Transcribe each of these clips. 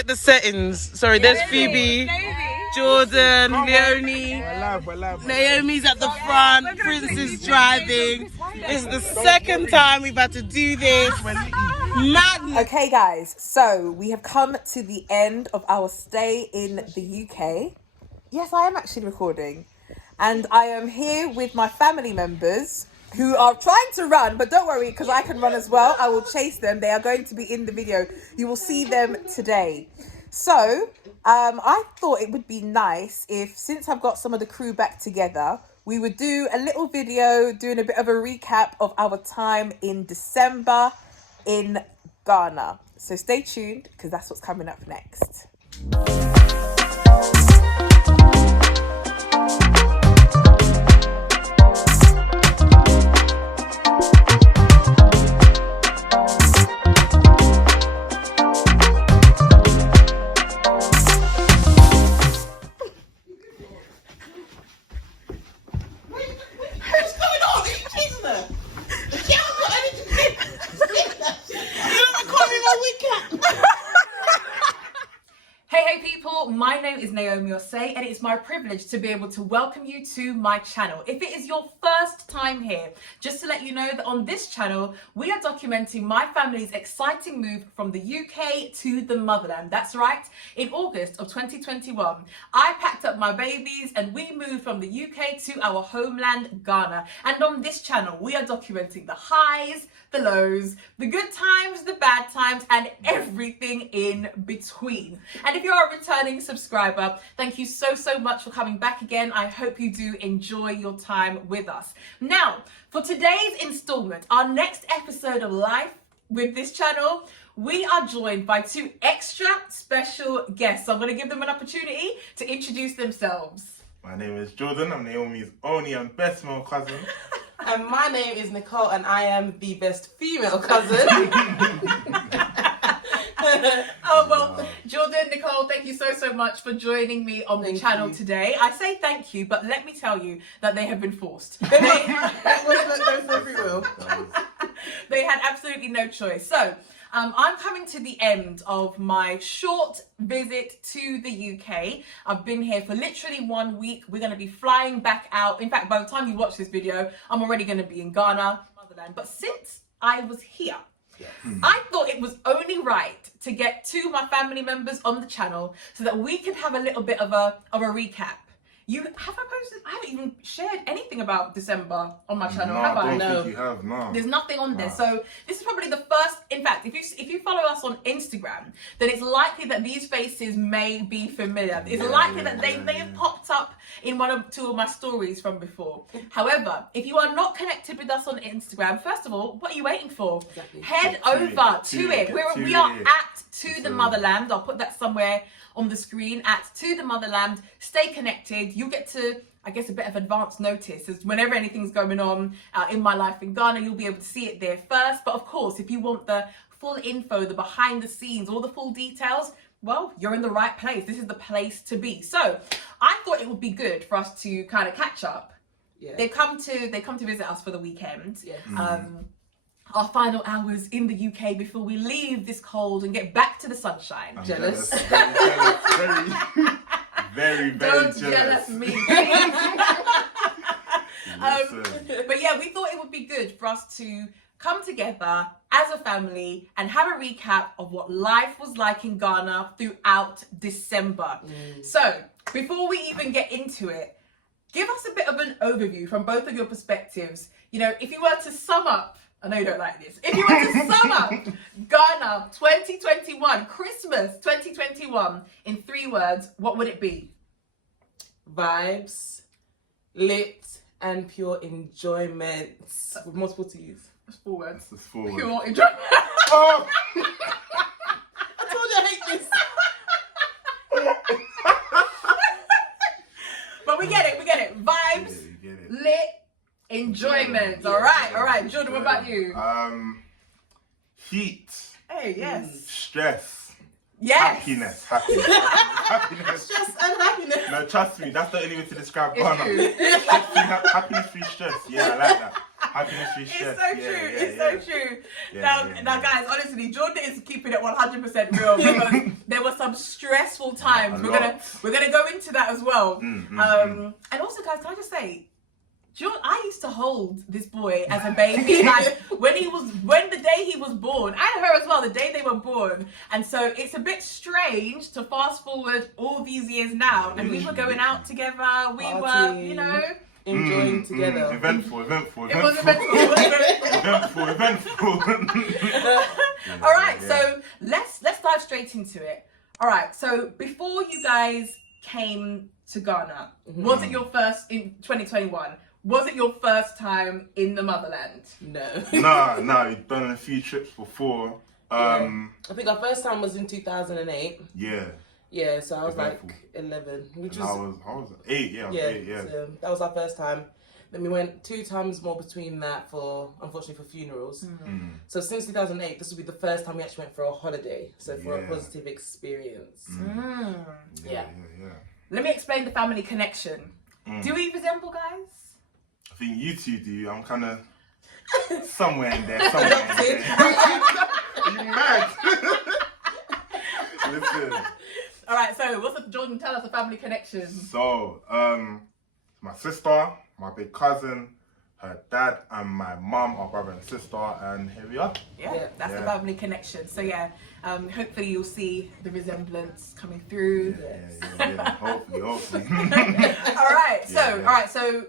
get the settings. Sorry, there's Phoebe, Jordan, Leonie. We're live. Naomi's at the front, Prince is driving. It's the second time we've had to do this. Madness. Okay guys, so we have come to the end of our stay in the UK. Yes, I am actually recording. And I am here with my family members who are trying to run, but don't worry, because I can run as well. I will chase them. They are going to be in the video. You will see them today. So I thought it would be nice if, since I've got some of the crew back together, we would do a little video doing a bit of a recap of our time in December in Ghana. So stay tuned, because that's what's coming up next. My name is ENJOOOOOYYYYED, and it's my privilege to be able to welcome you to my channel. If it is your first time here, just to let you know that on this channel, we are documenting my family's exciting move from the UK to the motherland. That's right, in August of 2021, I packed up my babies and we moved from the UK to our homeland, Ghana. And on this channel, we are documenting the highs, the lows, the good times, the bad times, and everything in between. And if you're a returning subscriber, thank you so much for coming back again. I hope you do enjoy your time with us. Now, for today's installment, our next episode of Life with this channel, we are joined by two extra special guests. So I'm going to give them an opportunity to introduce themselves. My name is Jordan. I'm Naomi's only and best male cousin. And my name is Nicole, and I am the best female cousin. Oh, well, Jordan, Nicole, thank you so much for joining me on the channel today. I say thank you, but let me tell you that they have been forced. They had absolutely no choice. So, I'm coming to the end of my short visit to the UK. I've been here for literally 1 week. We're going to be flying back out. In fact, by the time you watch this video, I'm already going to be in Ghana, motherland. But since I was here, I thought it was only right to get two of my family members on the channel so that we could have a little bit of a recap. I haven't even shared anything about December on my channel, have I? No, you have, no. There's nothing on there. So this is probably the first. In fact, if you follow us on Instagram, then it's likely that these faces may be familiar. It's likely that they may have popped up in one or two of my stories from before. However, if you are not connected with us on Instagram, first of all, what are you waiting for? Exactly. Head over to it. We are at To The Motherland. I'll put that somewhere on the screen, at To The Motherland. Stay connected. You get to, I guess, a bit of advance notice as whenever anything's going on in my life in Ghana, you'll be able to see it there first. But of course, if you want the full info, the behind the scenes, all the full details, well, you're in the right place. This is the place to be. So I thought it would be good for us to kind of catch up. Yeah. They come to visit us for the weekend. Yeah. Our final hours in the UK before we leave this cold and get back to the sunshine. I'm jealous. Very Don't jealous. Me. But yeah, we thought it would be good for us to come together as a family and have a recap of what life was like in Ghana throughout December. So before we even get into it, give us a bit of an overview from both of your perspectives. You know, if you were to sum up, I know you don't like this. If you were to sum up Ghana 2021, Christmas 2021 in 3 words, what would it be? Vibes, lit, and pure enjoyment. With multiple T's. That's 4 words. That's 4 words. Pure enjoyment. Oh! I told you I hate this. But we get it. Vibes, lit, enjoyment. All right. Jordan, what about you? Heat. Hey, yes. Stress. Yes. Happiness. Stress and happiness. No, trust me, that's the only way to describe Ghana. Happiness through stress. Yeah, I like that. Happy Mystery It's Chef. so Yeah, true. yeah, It's yeah. so true. Yeah, now, yeah, now, yeah. guys, honestly, Jordan is keeping it 100% real because there were some stressful times. A We're gonna go into that as well. Mm. And also, guys, can I just say, I used to hold this boy as a baby. Like when the day he was born, and her as well, the day they were born. And so it's a bit strange to fast forward all these years now, and we were going out together. We were, Partying. Enjoying together. Eventful. It was eventful. Eventful. All right, so let's dive straight into it. All right, so before you guys came to Ghana, was it your first in 2021? Was it your first time in the motherland? No. Nah, we've done a few trips before. I think our first time was in 2008. Yeah. Yeah, so I was Eventful. like 11, which And was I was 8, yeah. I was 8, yeah. So that was our first time. Then we went 2 times more between that unfortunately for funerals. So since 2008, this will be the first time we actually went for a holiday. So for a Yeah. positive experience. Yeah. Let me explain the family connection. Do we resemble, guys? I think you two do. I'm kind of somewhere in there. Are you mad? Listen. All right, so Jordan, tell us the family connection. So, my sister, my big cousin, her dad, and my mum are brother and sister, and here we are. Yeah, that's the Yeah. family connection. So yeah, hopefully you'll see the resemblance coming through. Yeah. Hopefully. All right. So, Yeah. all right. So,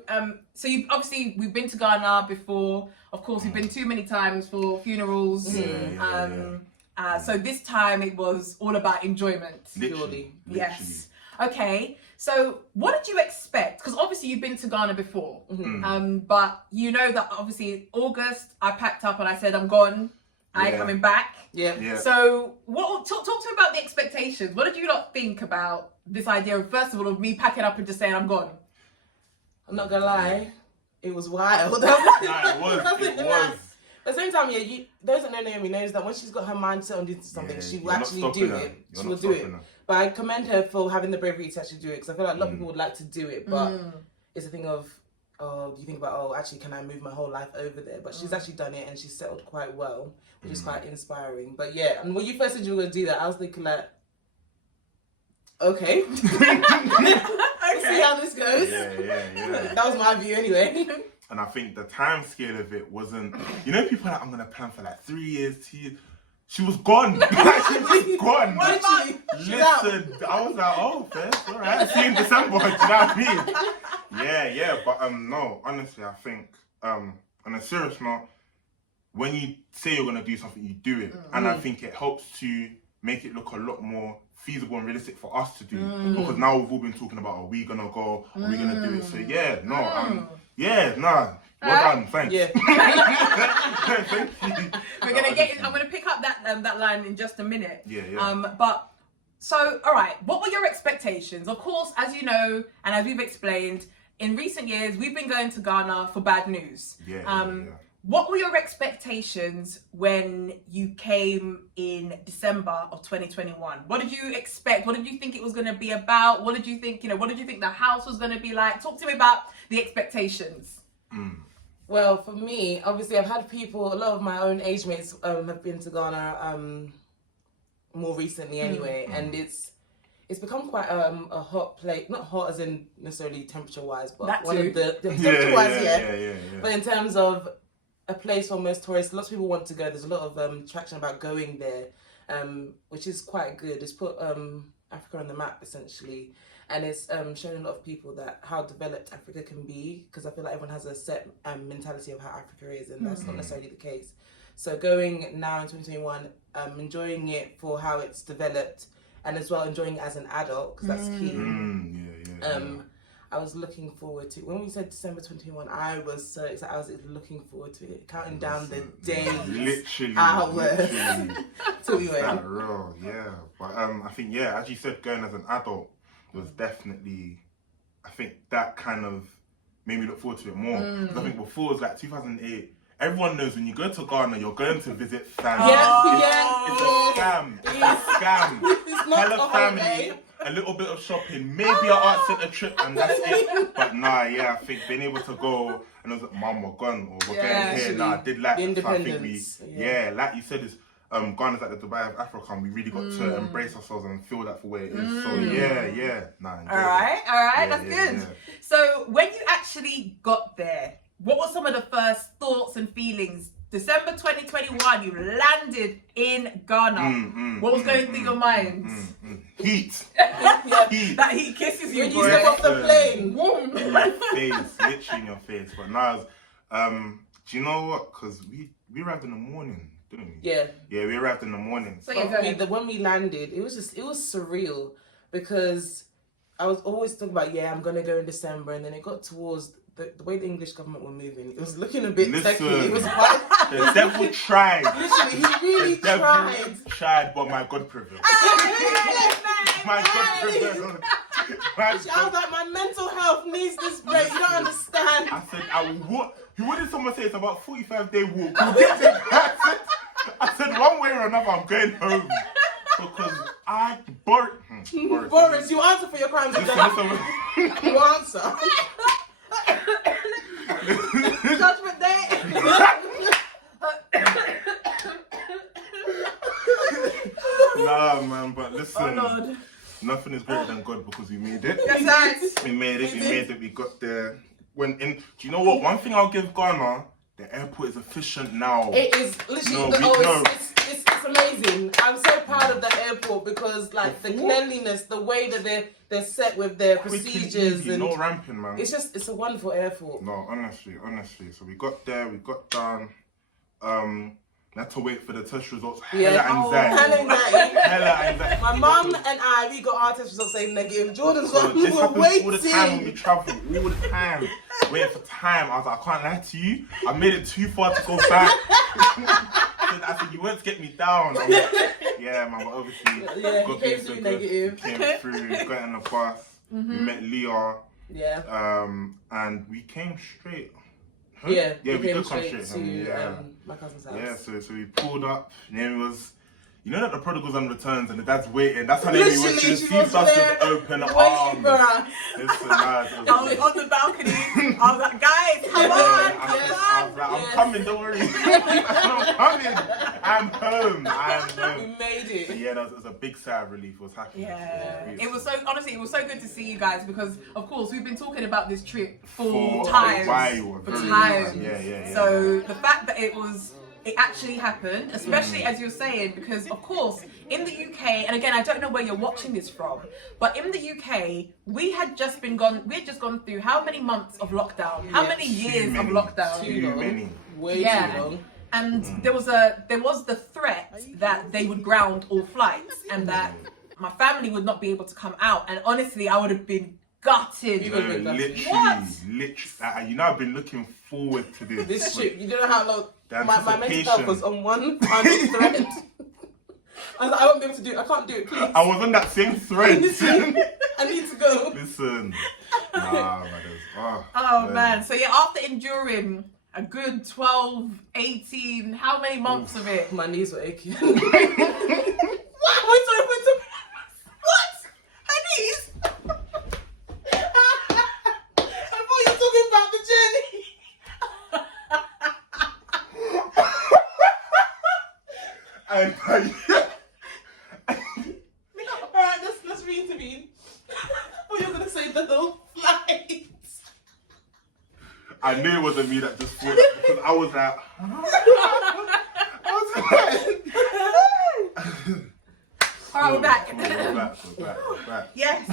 so you obviously we've been to Ghana before. Of course, we've been too many times for funerals. So this time it was all about enjoyment. Literally. Yes. Okay. So what did you expect? Because obviously you've been to Ghana before, but you know that obviously August I packed up and I said I'm gone. I ain't coming back. Yeah. So talk to me about the expectations. What did you lot think about this idea of, first of all, of me packing up and just saying I'm gone? I'm not gonna lie, it was wild. Nah, it was. At the same time, those that know Naomi knows that when she's got her mind set on doing something, she will actually do it. She will do it. But I commend her for having the bravery to actually do it, because I feel like a lot of people would like to do it, but it's a thing of, you think about, actually, can I move my whole life over there? But she's actually done it, and she's settled quite well, which is quite inspiring. But yeah, and when you first said you were going to do that, I was thinking like, okay. We'll see how this goes. Yeah. That was my view anyway. And I think the time scale of it wasn't, you know, people are like, I'm going to plan for like 3 years, 2 years. She was gone. Like, she was just gone. Listen, I was like, oh, fair, all right. See you in December. Do you know what I mean? Yeah. But no, honestly, I think on a serious note, when you say you're gonna do something, you do it, and I think it helps to make it look a lot more feasible and realistic for us to do. Because now we've all been talking about, are we gonna go? Are we gonna do it? So well done, thanks. Yeah. Thank you. We're gonna get in, I'm gonna pick up that line in just a minute. Yeah. But so, all right, what were your expectations? Of course, as you know, and as we've explained, in recent years we've been going to Ghana for bad news. What were your expectations when you came in December of 2021? What did you expect? What did you think it was going to be about? What did you think, what did you think the house was going to be like? Talk to me about the expectations. Well, for me, obviously, I've had people, a lot of my own age mates have been to Ghana more recently anyway, and it's become quite a hot place. Not hot as in necessarily temperature-wise, but That one too. of the temperature-wise, yeah. But in terms of a place for most tourists, lots of people want to go. There's a lot of traction about going there, which is quite good. It's put Africa on the map, essentially. And it's showing a lot of people that how developed Africa can be, because I feel like everyone has a set mentality of how Africa is, and that's not necessarily the case. So going now in 2021, enjoying it for how it's developed, and as well enjoying it as an adult, because that's key. I was looking forward to, when we said December 2021, I was so excited. I was looking forward to it, counting down the days, hours till we went. That real, yeah. But I think, as you said, going as an adult was definitely, I think that kind of made me look forward to it more. 'Cause I think before it was like 2008. Everyone knows when you go to Ghana, you're going to visit family. It's a scam. It's a scam. It's not Hella a family. holiday. a little bit of shopping, maybe an art centre trip, and that's it. But nah, yeah, I think being able to go and I was like, Mum, we're gone, or we're going here. actually, Nah, I did like the that. So I think independence, like you said, it's Ghana's like the Dubai of Africa, and we really got to embrace ourselves and feel that for where it is. So yeah, nah. All right, that's good. Yeah. So when you actually got there, what were some of the first thoughts and feelings? December 2021, you landed in Ghana. What was going through your mind? Heat. Heat. That heat kisses you, When you boy. step off the plane. In your face, literally in your face. But now, do you know what? Because we arrived in the morning, didn't we? Yeah. Yeah, we arrived in the morning. So yeah, go ahead. When we landed, it was surreal because I was always talking about, I'm going to go in December, and then it got towards the way the English government were moving. It was looking a bit techy. It was quite... The devil tried. Literally, he really The devil tried. but my God prevailed. Ah, My God prevailed. I was like, my mental health needs this break. You don't understand. I said, what did someone say? It's about 45-day walk. We'll get there. I said, one way or another, I'm going home. Because Boris, you answer for your crimes. Listen. You answer. Judgment Day. Nah, man, but listen. Oh, Lord. Nothing is greater than God because we made it. That's right. We made it. We got there. Went in. Do you know what? One thing I'll give Ghana, the airport is efficient now. It is literally it's amazing. I'm so proud of the airport because like the cleanliness, the way that they're set with their Quick procedures easy, and no ramping, man. it's a wonderful airport. No, honestly. So we got there, we got done. We had to wait for the test results. Hella anxiety. Hella anxiety. My mum and I, we got our test results saying negative. Jordan's So like, this we were happens all the time when we waiting. travel. All the time. Waiting for time. I was like, I can't lie to you. I made it too far to go back. I said, you won't get me down. I'm like, yeah, man, but obviously, Yeah, God he came being through so good, negative. Came through, got in the bus, we met Leah, Yeah. and we came straight. Huh? Yeah, we came did come straight straight. to my cousin's house. Yeah, so we pulled up, and then it was, you know that the prodigal's on returns and the dad's waiting. That's how they knew when she received us with open arms. Listen, I was on the balcony. I was like, guys, come on, I was like, I'm coming, don't worry. I'm coming. I'm home. We made it. But yeah, that was a big sigh of relief. It was happy. Yeah, it was so good to see you guys because, of course, we've been talking about this trip For times. a while. For times. Yeah. So the fact that it actually happened, especially as you're saying, because of course in the UK, and again I don't know where you're watching this from, but in the UK we had just gone through how many months of lockdown, how many years of lockdown? Too many. Way too long. And there was the threat that they would ground all flights and that my family would not be able to come out, and honestly I would have been gutted. Literally. You know, I've been looking forward to this. This trip, you don't know how long. The My mental health was on one final thread. I was like, I won't be able to do it. I can't do it, please. I was on that same thread. I need to go. Listen. Nah, man. Man. So yeah, after enduring a good 12, 18, how many months of it? My knees were aching. What? Wait, what? Her knees? I thought you were talking about the journey. Alright, let's re-intervene. Oh, you're gonna say the whole flight. I knew it wasn't me that just thought that because I was like, Alright, we're back. We're back. Yes.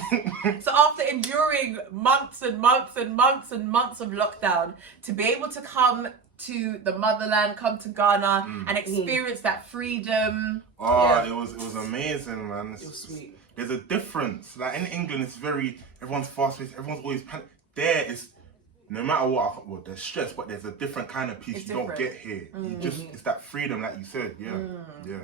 So after enduring months and months and months and months of lockdown, to be able to come to the motherland, come to Ghana and experience that freedom. It was amazing, man. It was sweet. There's a difference. Like in England, it's everyone's fast paced, everyone's always panic. There is, no matter what, there's stress, but there's a different kind of peace don't get here. It's that freedom, like you said. Yeah.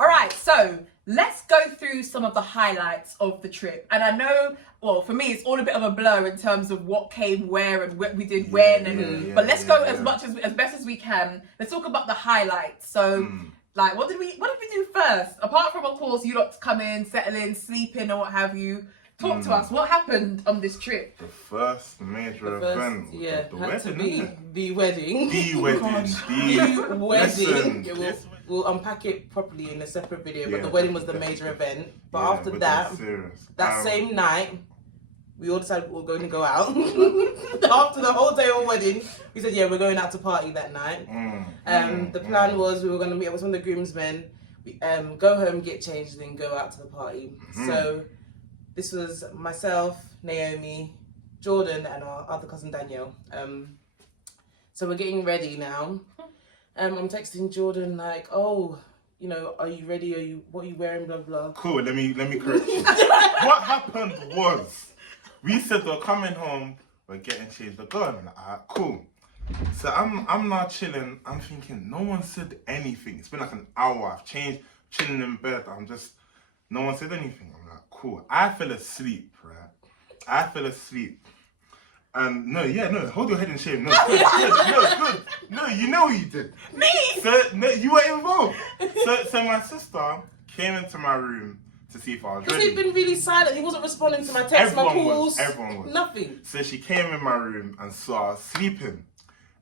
All right, so let's go through some of the highlights of the trip. And I know, well, for me, it's all a bit of a blur in terms of what came where and what we did when. But let's go as best as we can. Let's talk about the highlights. So Like, what did we do first? Apart from, of course, you lot to come in, settle in, sleep in, or what have you. Talk to us. What happened on this trip? The first major event. Yeah, the had wedding, to be innit? the wedding. The wedding. The wedding. Listen, We'll unpack it properly in a separate video, but Yeah, the wedding was the definitely. major event. But Yeah, after but that, that's serious. that same night, we all decided we were going to go out. After the whole day of wedding, we said, yeah, we're going out to party that night. The plan was we were going to meet up with some of the groomsmen, go home, get changed, and then go out to the party. So this was myself, Naomi, Jordan, and our other cousin Danielle. So we're getting ready now. I'm texting Jordan like, oh, you know, are you ready? What are you wearing? Blah blah. Cool. Let me correct you. What happened was, we said we're coming home, we're getting changed. We're going. I'm like, alright, cool. So I'm now chilling. I'm thinking, no one said anything. It's been like an hour. I've changed, chilling in bed. No one said anything. I'm like, cool. I fell asleep, right? I fell asleep. And hold your head in shame. No, good. No, you know what you did. Me? So, no, you were involved. So my sister came into my room to see if I was Because ready. he'd been really silent. He wasn't responding to my texts, my calls. Everyone was. Nothing. So she came in my room and saw I was sleeping.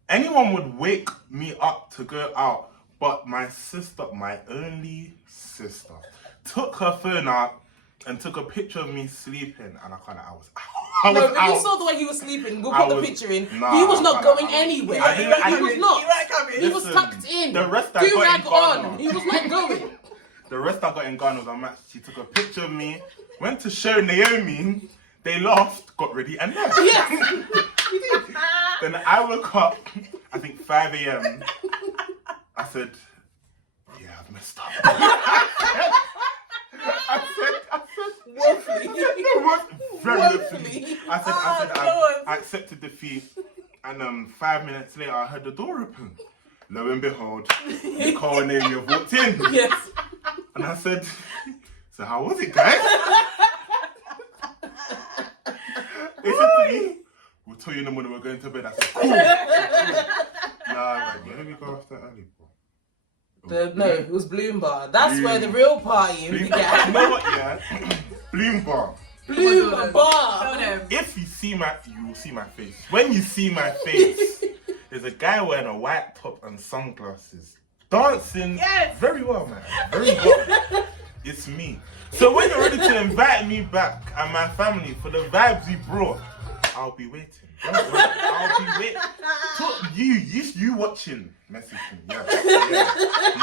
Anyone would wake me up to go out, but my sister, my only sister, took her phone out and took a picture of me sleeping, and I was If out. you saw the way he was sleeping, we'll I put the was- picture in. Nah, he was not I going can't. anywhere. I didn't- I He didn't- was not. He was Listen, tucked in. the rest I got in Do-rag Ghana. on. He was not going. The rest I got in Ghana was she took a picture of me, went to show Naomi, they laughed, got ready, and left. Yes. Then I woke up, I think 5 a.m. I said, yeah, I've messed up. I said, very woefully. I accepted defeat, and 5 minutes later, I heard the door open. Lo and behold, Nicole and Naomi have walked in. Yes. And I said, so how was it, guys? They said to me, we'll tell you in the morning we're going to bed. I said, cool. Nah, where did we go after early, bro? No, it was Bloom Bar. That's where the real partying Bloom began. You know what, yeah? Bloom Bar. Bloom Bar. Show them. If you will see my face. When you see my face, there's a guy wearing a white top and sunglasses, dancing very well, man. Very well. It's me. So when you're ready to invite me back and my family for the vibes you brought, I'll be waiting. Don't worry. I'll be waiting. You watching? Message me. Yeah.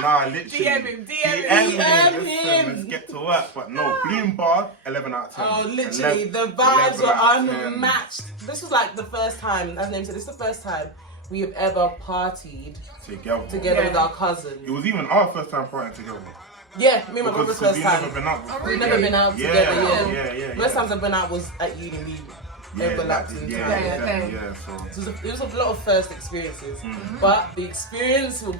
Nah, literally. DM him. Listen, let's get to work. But no, Bloom Bar, 11 out of 10. Oh, literally, the 11 vibes were out of 10. unmatched. This was like the first time, as Naomi said, this is the first time we have ever partied together with our cousin. It was even our first time partying together. Yeah, me and my brother's first we've time. never been out before. We've never been out together. Yeah. Most times I've been out was at uni. We overlapped in time. So It was a lot of first experiences, but the experience will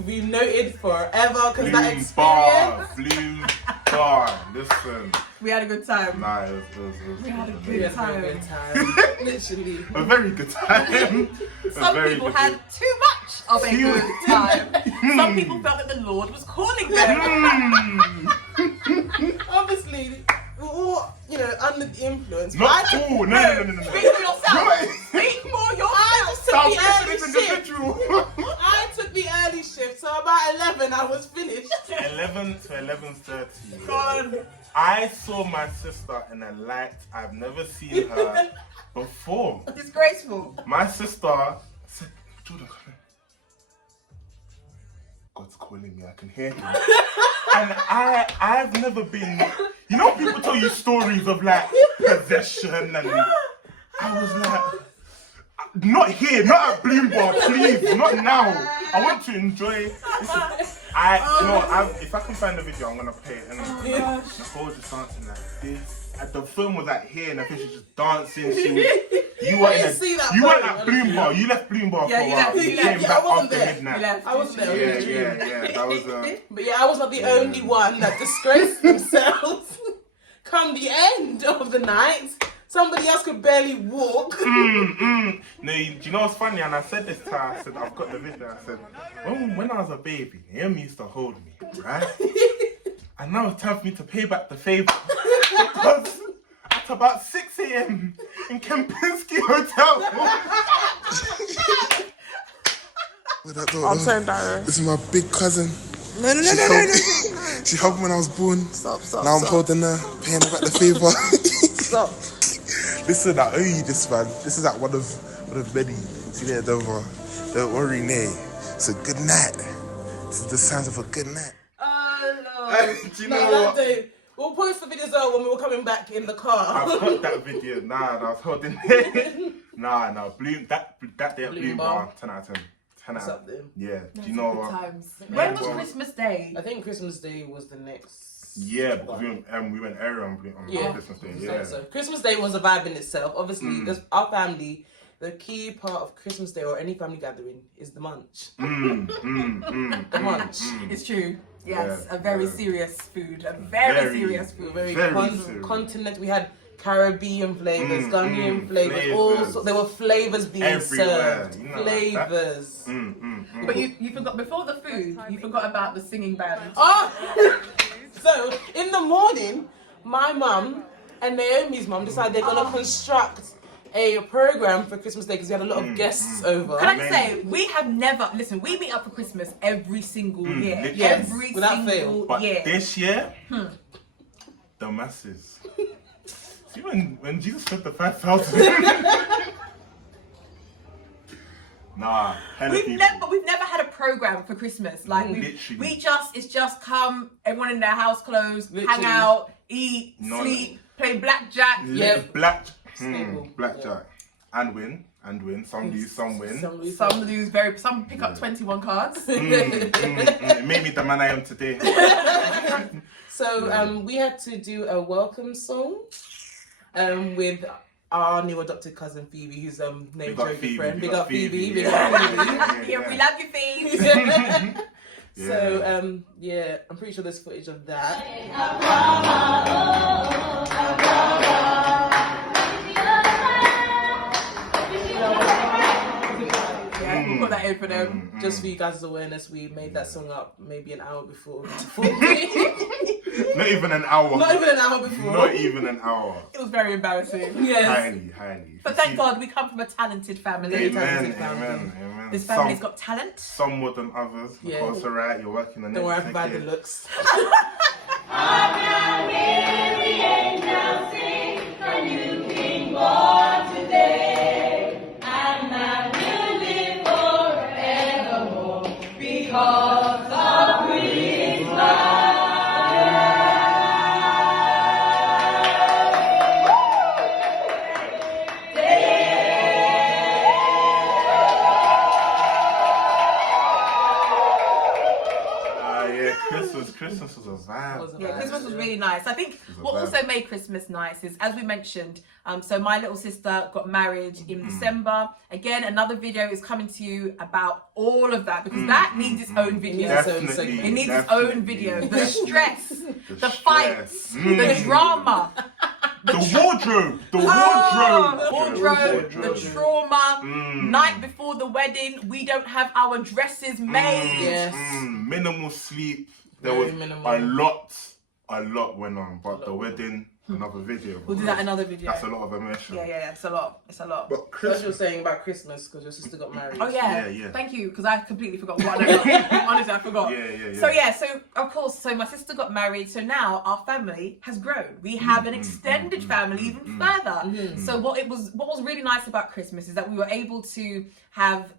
be noted forever because that experience. Bloom Bar. Listen. We had a good time. Nah, it was We had a amazing. good time. Literally. A very good time. Some people had too much of a good time. Some people felt that the Lord was calling them. Obviously, we're all, under the influence. No. Speak for yourself. Speak for yourself. I took the early shift, so about 11 I was finished. 11 to 11:30. God. I saw my sister in a light I've never seen her before. Disgraceful. My sister said, Jordan, come here. God's calling me, I can hear him. And I've never been, people tell you stories of like possession, and I was like, not here, not at Bloom Bar, please, not now. I want to enjoy. If I can find the video, I'm gonna play it. And Nicole was just dancing like this. And the film was like here, and I think she was just dancing. You weren't at Bloom Bar. You left Bloom Bar for a while. You came back after midnight. I wasn't there. Yeah. That was. But I was not the only one that disgraced themselves come the end of the night. Somebody else could barely walk. No, do you know what's funny? And I said this to her, I said, I've got the video. I said, when I was a baby, Naomi used to hold me, right? And now it's time for me to pay back the favour. Because at about 6 a.m. in Kempinski Hotel. I'm so embarrassed. This is my big cousin. No. She helped me when I was born. Stop. Now I'm holding her, paying her back the favour. Stop. Listen, I owe you this, man. This is like one of many. See there, don't worry, Nay. It's a good night. This is the sounds of a good night. Oh, no. Do you know what? Day, we'll post the videos out when we were coming back in the car. I've got that video. Nah, I was holding Nah, Bloom, that day at Bloom Bar, 10 out of 10. 10 out of 10. Yeah. Do you know what? Times. When was Christmas Day? I think Christmas Day was the next. Yeah, because we went area on Christmas Day. Yeah. So Christmas Day was a vibe in itself. Obviously, our family, the key part of Christmas Day or any family gathering is the munch. The munch. It's true. Yes, Yeah, a very yeah. serious food. A very serious food. Very serious. continent. We had Caribbean flavors, Ghanaian flavors. Flavors. Also, there were flavors being Everywhere, served. you know, Flavors. But you forgot, before the food, you forgot about the singing band. Oh! So, in the morning, my mum and Naomi's mum decided they're going to construct a program for Christmas Day because we had a lot of guests over. Can I say, we have never, listen, we meet up for Christmas every single year. literally. Yes, Every without single fail. But year. this year, the masses. See when Jesus fed the 5,000. Nah, hella We've people. never had a program for Christmas. Like Literally. it's just come, everyone in their house clothes, hang Literally. out, eat, No. sleep, play blackjack. Yeah. Blackjack. And win. Some lose, some win. Some lose some pick up 21 cards. It made me the man I am today. So we had to do a welcome song with our new adopted cousin Phoebe, who's named Joe's friend. Big up Phoebe. Big up Phoebe. Yeah, we love you, Phoebe. So I'm pretty sure there's footage of that. Yeah, we'll put that in for them. Just for you guys' awareness, we made that song up maybe an hour before. Not even an hour. Not even an hour before. Not even an hour. It was very embarrassing. Yes. Highly. But thank God we come from a talented family. Amen. This family's got talent. Some more than others. Yeah. Of course, alright, you're working on it. Don't worry about the looks. Christmas was a vibe. Yeah, Christmas was really nice. I think what also made Christmas nice is, as we mentioned, so my little sister got married in December. Again, another video is coming to you about all of that because that needs its own video. It needs its own video. The stress, the fights, the drama. The wardrobe, the trauma. Night before the wedding, we don't have our dresses made. Yes. Minimal sleep. There Very was minimal. a lot went on, but the wedding, another video. We'll do that another video. That's a lot of emotion. Yeah, it's a lot. But As you were saying about Christmas, because your sister got married. Oh yeah. Thank you, because I completely forgot what I know. Honestly, I forgot. Yeah. So of course, my sister got married. So now our family has grown. We have an extended family even further. So what was really nice about Christmas is that we were able to have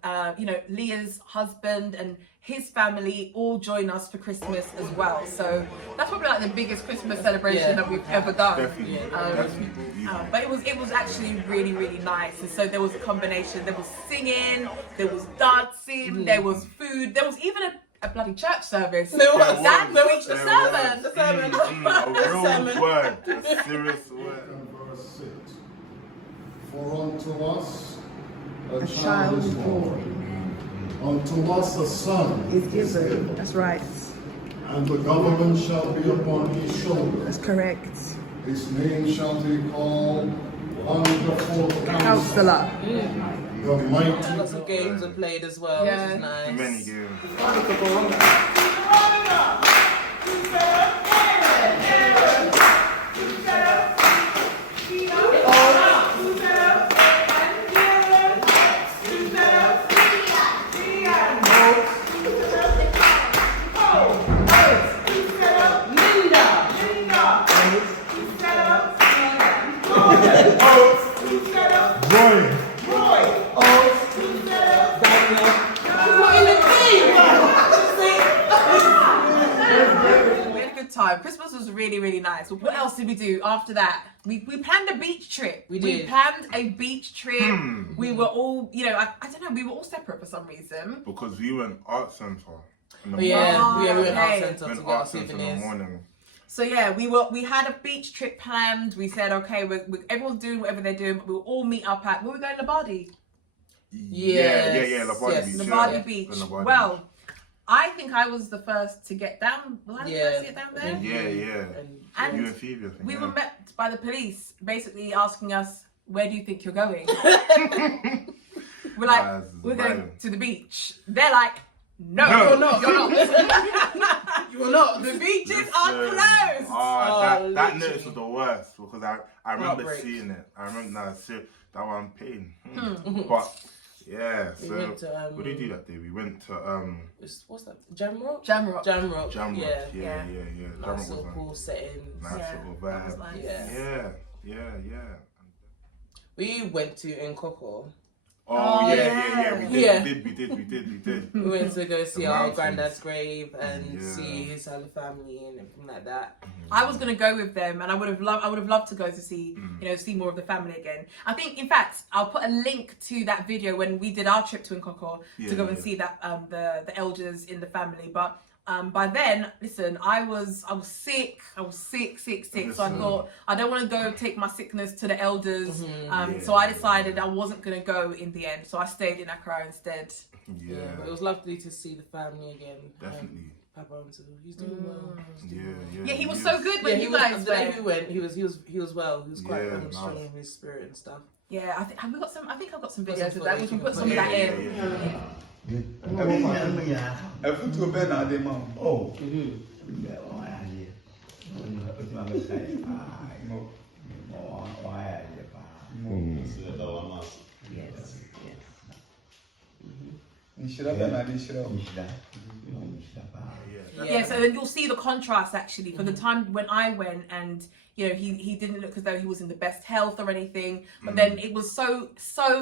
Leah's husband and his family all join us for Christmas as well. So that's probably like the biggest Christmas celebration that we've ever done. Definitely. But it was actually really, really nice. And so there was a combination. There was singing, there was dancing, there was food, there was even a bloody church service. There was. That preached the sermon. A real word, a serious word. Verse 6. For unto us a child is born, unto us a son Is given. That's right. and the government shall be upon his shoulders. That's correct. His name shall be called wonderful Helps a lot. the mighty Lots of games are played as well, Yeah. which is nice. Many games. We had a good time. Christmas was really, really nice. But what else did we do after that? We planned a beach trip. We We did. planned a beach trip. We were all, you know, I don't know, we were all separate for some reason. Because we went art centre. In the But yeah, morning. we went out okay. centre We to went get our art centre in the souvenirs. morning. So yeah, we had a beach trip planned. We said, okay, everyone's doing whatever they're doing, but we'll all meet up at, where we going, Labadi? Yeah, Labadi Yes. Beach. Labadi yeah. Beach. The Labadi Well, I think I was the first to get down. Was I the first to get down there? Beach. Yeah. And You and Phoebe, I think. we yeah. were met by the police, basically asking us, where do you think you're going? We're like, Guys, we're going violent. to the beach. They're like, no, No. you're not. You're not. You were not. The beaches are Listen, closed. that literally. notice was the worst because I remember Heartbreak. seeing it. I remember that one pain. But yeah, We so went to, what did we do that day? We went to what's that? Jamrock? Jamrock. Jamrock. Jamrock. Yeah. Yeah. Nice Jamrock little was cool settings. nice Yeah, little that was vibe. nice. Yeah. We went to Nkoko. Oh Oh, yeah. We yeah. did. We went to go see The our mountains. granddad's grave and Yeah. see his whole family and everything like that. I was gonna go with them, and I would have loved to go to see, see more of the family again. I think, in fact, I'll put a link to that video when we did our trip to Nkoko to go and see that the elders in the family. But by then, listen, I was sick. I was sick. So I thought I don't want to go take my sickness to the elders. So I decided I wasn't gonna go in the end. So I stayed in Accra instead. Yeah, but it was lovely to see the family again. Definitely. Papa Uncle, he's doing well. Yeah, he was so good when you guys the day went. we went, he was well. He was quite Yeah, strong nice. in his spirit and stuff. Yeah, I think I've got some Got videos some of that. We can put some of that in. Oh. Yeah, so then you'll see the contrast actually for the time when I went, and he didn't look as though he was in the best health or anything, but then it was so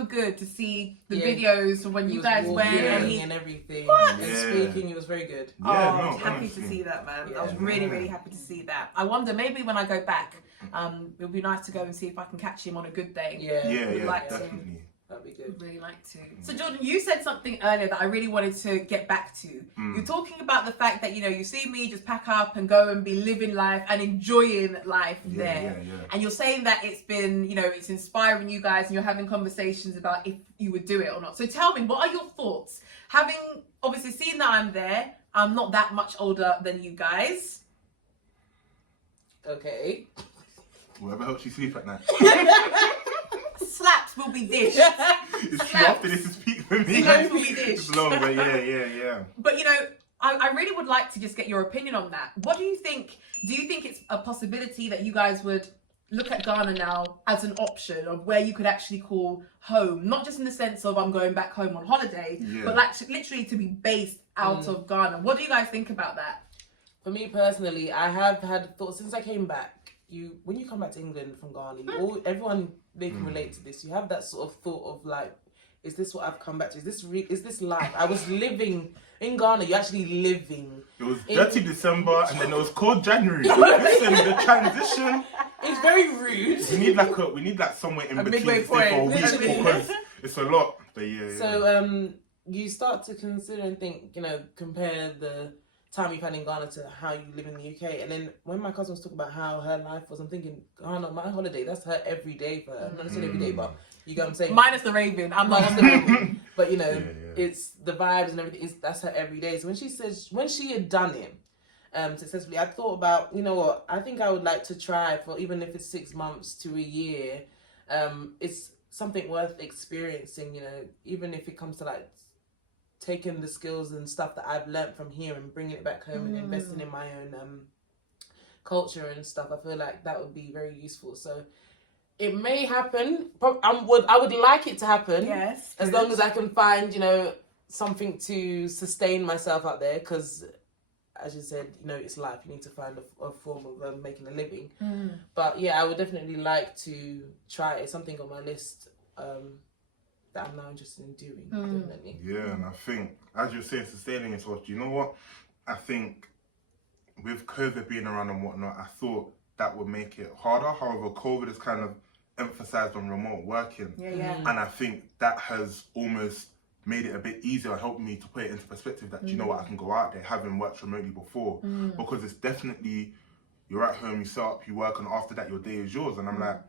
good to see the videos of when He you was guys went walking and and everything. What? And Yeah. speaking, it was very good. I was no, happy honestly. to see that, man. Yeah. I was really happy to see that. I wonder, maybe when I go back, it would be nice to go and see if I can catch him on a good day. Yeah, Would like to. definitely. that'd be good. Would really like to. So Jordan, you said something earlier that I really wanted to get back to. You're talking about the fact that you see me just pack up and go and be living life and enjoying life there. Yeah. And you're saying that it's been, it's inspiring you guys, and you're having conversations about if you would do it or not. So tell me, what are your thoughts? Having obviously seen that I'm there, I'm not that much older than you guys. Okay. Whoever helps you sleep at night. Slaps will be dished. It's true. After this is peak for me. Slaps will be dished. It's long, but yeah. But I really would like to just get your opinion on that. What do you think? Do you think it's a possibility that you guys would look at Ghana now as an option of where you could actually call home? Not just in the sense of I'm going back home on holiday, but like literally to be based out of Ghana. What do you guys think about that? For me personally, I have had thoughts since I came back. When you come back to England from Ghana, everyone they can relate to this. You have that sort of thought of like, is this what I've come back to? Is this life? I was living in Ghana. You're actually living. It was dirty December and then it was cold January. Listen, the transition. It's very rude. We need like somewhere in between midway to stay for a point, week literally. because it's a lot. But yeah. So you start to consider and think, compare the time you've had in Ghana to how you live in the UK. And then when my cousin was talking about how her life was, I'm thinking, Ghana, my holiday, that's her every day for her. Not necessarily every day, but you get what I'm saying? Minus the Raven. I'm not. But it's the vibes and everything. That's her every day. So when she had done it successfully, I thought about, you know what? I think I would like to try for even if it's 6 months to a year, it's something worth experiencing, you know, even if it comes to like taking the skills and stuff that I've learnt from here and bringing it back home and investing in my own culture and stuff. I feel like that would be very useful. So it may happen. I would like it to happen. Yes. As long as I can find, you know, something to sustain myself out there, because as you said, you know, it's life. You need to find a form of making a living. But yeah, I would definitely like to try it. It's something on my list that I'm now interested in doing. Definitely. Yeah, and I think, as you're saying, sustaining yourself, do you know what? I think with COVID being around and whatnot, I thought that would make it harder. However, COVID has kind of emphasized on remote working. And I think that has almost made it a bit easier, helped me to put it into perspective that, you know what, I can go out there, having worked remotely before. Because it's definitely, you're at home, you set up, you work, and after that, your day is yours. And I'm like,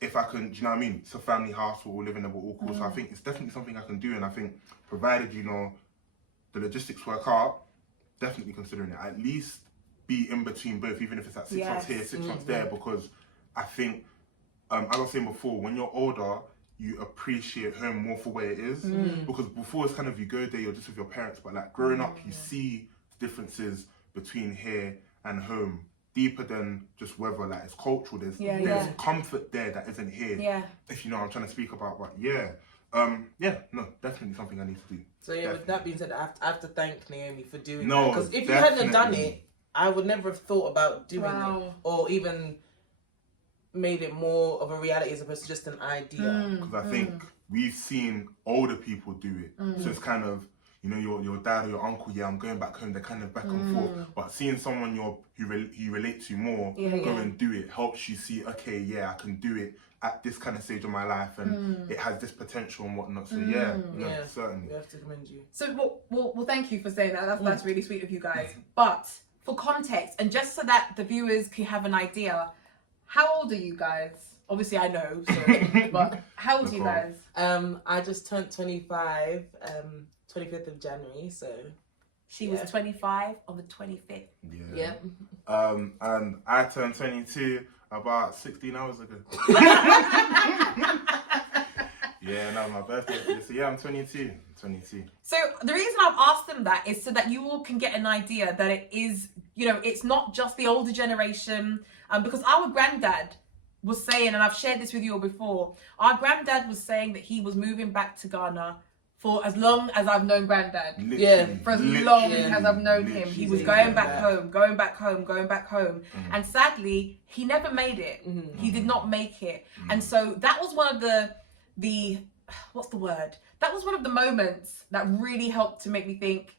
if I can, do you know what I mean? It's a family house, we're all living there, we're all cool. So I think it's definitely something I can do. And I think, provided, you know, the logistics work out, definitely considering it. At least be in between both, even if it's at 6 months here, 6 months there, because I think, as I was saying before, when you're older, you appreciate home more for where it is. Because before it's kind of, you go there, you're just with your parents, but like growing up, you see differences between here and home, deeper than just weather. Like it's cultural, there's comfort there that isn't here, if you know what I'm trying to speak about. But no, definitely something I need to do. So yeah, with that being said, I have to thank Naomi for doing No, that. Because if you hadn't done it, I would never have thought about doing it, or even made it more of a reality as opposed to just an idea. Because I think we've seen older people do it. So it's kind of, you know, your dad or your uncle, I'm going back home, they're kind of back and forth. But seeing someone you relate to more, go and do it, helps you see, okay, I can do it at this kind of stage of my life, and it has this potential and whatnot. So certainly. We have to commend you. So well, thank you for saying that. That's really sweet of you guys. But for context, and just so that the viewers can have an idea, how old are you guys? Obviously, I know, so, but how old are you guys? I just turned 25, 25th of January, so... She was 25 on the 25th. Yeah. And I turned 22 about 16 hours ago. My birthday. So I'm 22. So the reason I've asked them that is so that you all can get an idea that it is, you know, it's not just the older generation. Because our granddad was saying, and I've shared this with you all before, our granddad was saying that he was moving back to Ghana for as long as I've known granddad. For as long as I've known him. He was going back home. And sadly, he never made it. He did not make it. And so that was one of the what's the word? That was one of the moments that really helped to make me think,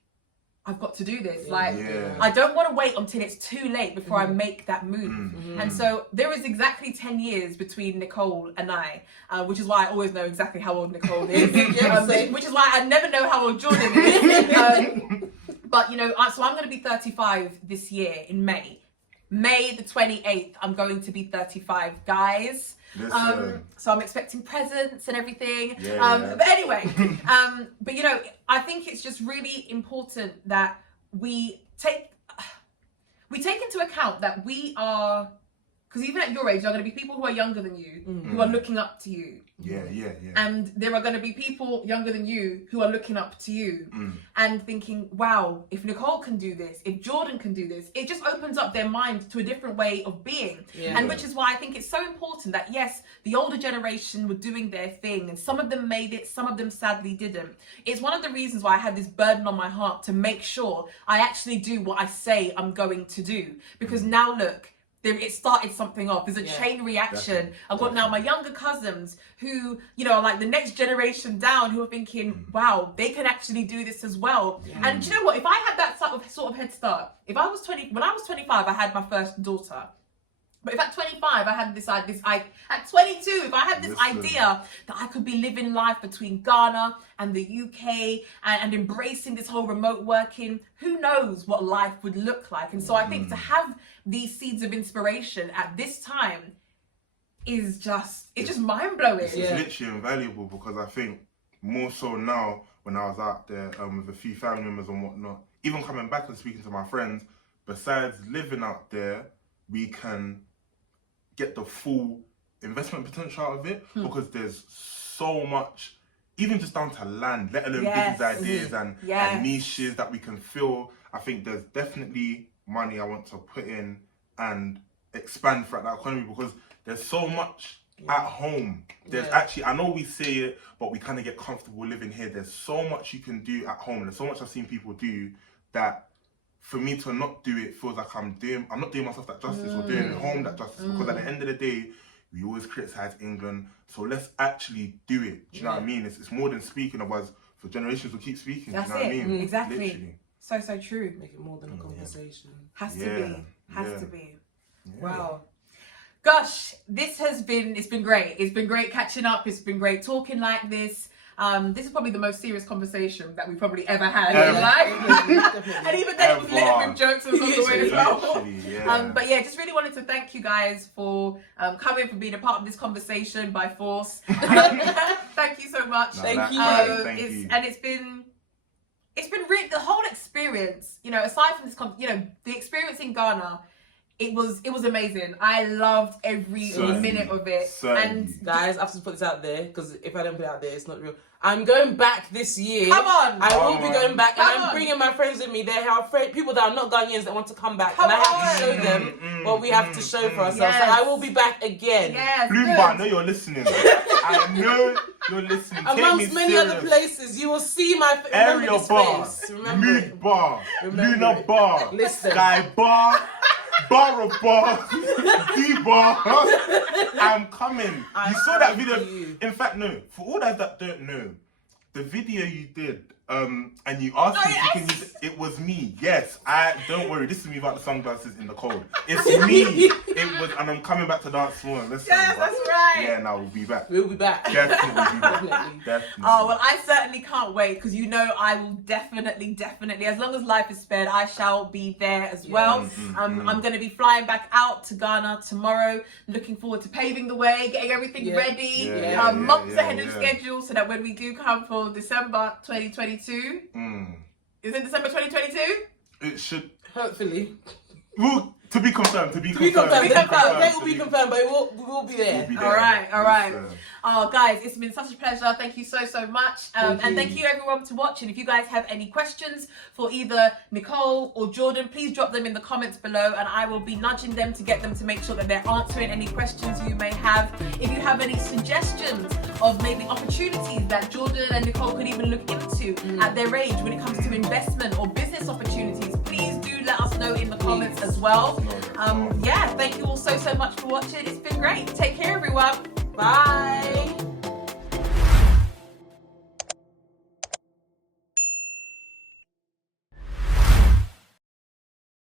I've got to do this. I don't want to wait until it's too late before I make that move. And so there is exactly 10 years between Nicole and I, which is why I always know exactly how old Nicole is, which is why I never know how old Jordan is. But, you know, so I'm going to be 35 this year in May. May the 28th, I'm going to be 35, guys. So I'm expecting presents and everything. But anyway, but you know, I think it's just really important that we take into account that we are, because even at your age, there are going to be people who are younger than you who are looking up to you. And there are going to be people younger than you who are looking up to you and thinking, wow, if Nicole can do this, if Jordan can do this, it just opens up their mind to a different way of being. And which is why I think it's so important that, yes, the older generation were doing their thing and some of them made it, some of them sadly didn't. It's one of the reasons why I had this burden on my heart to make sure I actually do what I say I'm going to do. Because now look, it started something off. There's a chain reaction. I've got now my younger cousins who, you know, are like the next generation down, who are thinking, wow, they can actually do this as well. And do you know what? If I had that sort of head start, when I was 25, I had my first daughter. But if at 25 I had at 22, if I had this idea that I could be living life between Ghana and the UK and embracing this whole remote working, who knows what life would look like. And so I think to have these seeds of inspiration at this time is just mind-blowing. It's literally invaluable, because I think more so now when I was out there with a few family members and whatnot, even coming back and speaking to my friends, besides living out there, we can get the full investment potential out of it because there's so much, even just down to land, let alone business ideas and niches that we can fill. I think there's definitely money I want to put in and expand throughout that economy because there's so much at home. There's actually, I know we say it, but we kind of get comfortable living here. There's so much you can do at home. And there's so much I've seen people do that for me to not do it feels like I'm not doing myself that justice or doing at home that justice because at the end of the day, we always criticize England. So let's actually do it. Do you know what I mean? It's more than speaking of us. For generations will keep speaking. That's do you know what I mean? Exactly. Literally. So true. Make it more than a conversation. Has to be. Has to be. Yeah. Wow. Gosh, it's been great. It's been great catching up. It's been great talking like this. This is probably the most serious conversation that we've probably ever had in life. And even then it was lit with jokes and along the way as well. But yeah, just really wanted to thank you guys for coming, for being a part of this conversation by force. Thank you so much. Thank you. And it's been really, the whole experience, you know, aside from this, you know, the experience in Ghana, it was amazing. I loved every minute of it. And guys, I have to put this out there because if I don't put it out there, it's not real. I'm going back this year. Come on! I will be going back, and I'm bringing my friends with me. They are people that are not Ghanaians that want to come back, and I have to show them what we have to show for ourselves. Yes. So I will be back again. yes, Bloomberg, I know you're listening. I know you're listening. Amongst many other places, you will see my Area remember this bar, face. Remember Mood it. bar, Remember Luna it. bar, Listen. Sky bar, Borough bar, D bar. I'm coming. You saw that video. you. In fact, no. For all that don't know, the video you did, and you asked me if you can use it, it was me. Yes, don't worry. This is me without the sunglasses in the cold. It's me. It was, and I'm coming back to dance more. Listen, Yes, that's right. Yeah, now we'll be back. We'll be back. Definitely be back. Definitely. Definitely. Oh, well, I certainly can't wait because you know I will definitely, as long as life is spared, I shall be there as well. I'm going to be flying back out to Ghana tomorrow. Looking forward to paving the way, getting everything ready, months ahead of schedule so that when we do come for December 2022, is it December 2022? It should. Hopefully. Well, to be confirmed. The date will be confirmed, but we will be there. We'll be All right. Listen. Oh, guys, it's been such a pleasure. Thank you so much. And thank you everyone for watching. If you guys have any questions for either Nicole or Jordan, please drop them in the comments below and I will be nudging them to get them to make sure that they're answering any questions you may have. If you have any suggestions of maybe opportunities that Jordan and Nicole could even look into at their age when it comes to investment or business opportunities, please do let us know in the comments as well. Yeah, thank you all so much for watching. It's been great. Take care, everyone. Bye.